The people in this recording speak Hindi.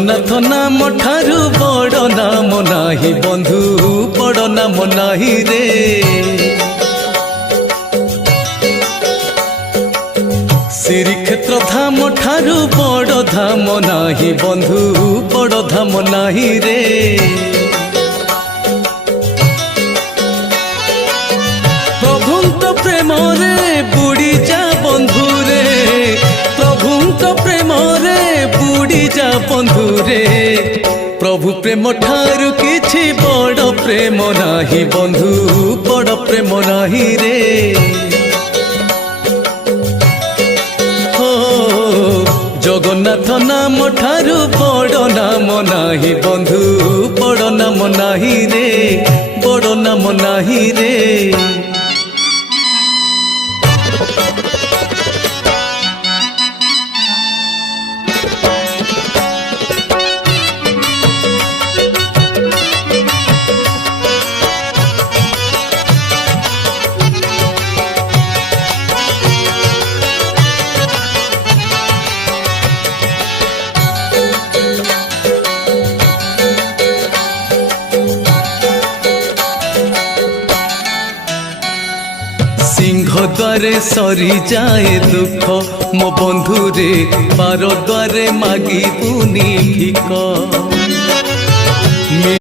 जगन्नाथ नाम ठारू बड़ नाम नाही बंधु बड़ नाम नाही रे। श्रीक्षेत्र धाम ठारू बड़ धाम नाही बंधु बड़ धाम नाही रे। प्रभुंक प्रेम रे बुड़ी जा बंधु रे, प्रभुंक प्रेम रे बुड़ी जा बंधु रे। प्रभु प्रेम ठारू किछि बड़ प्रेम नाही बंधु बड़ प्रेम नाही रे। जगन्नाथ नाम ठारू बड़ नाम नाही बंधु बड़ नाम नाही रे, बड़ नाम नाही रे। सिंह द्वारे सरी जाए दुख मो बंधु रे, बार द्वारे मागी पुनी भिक।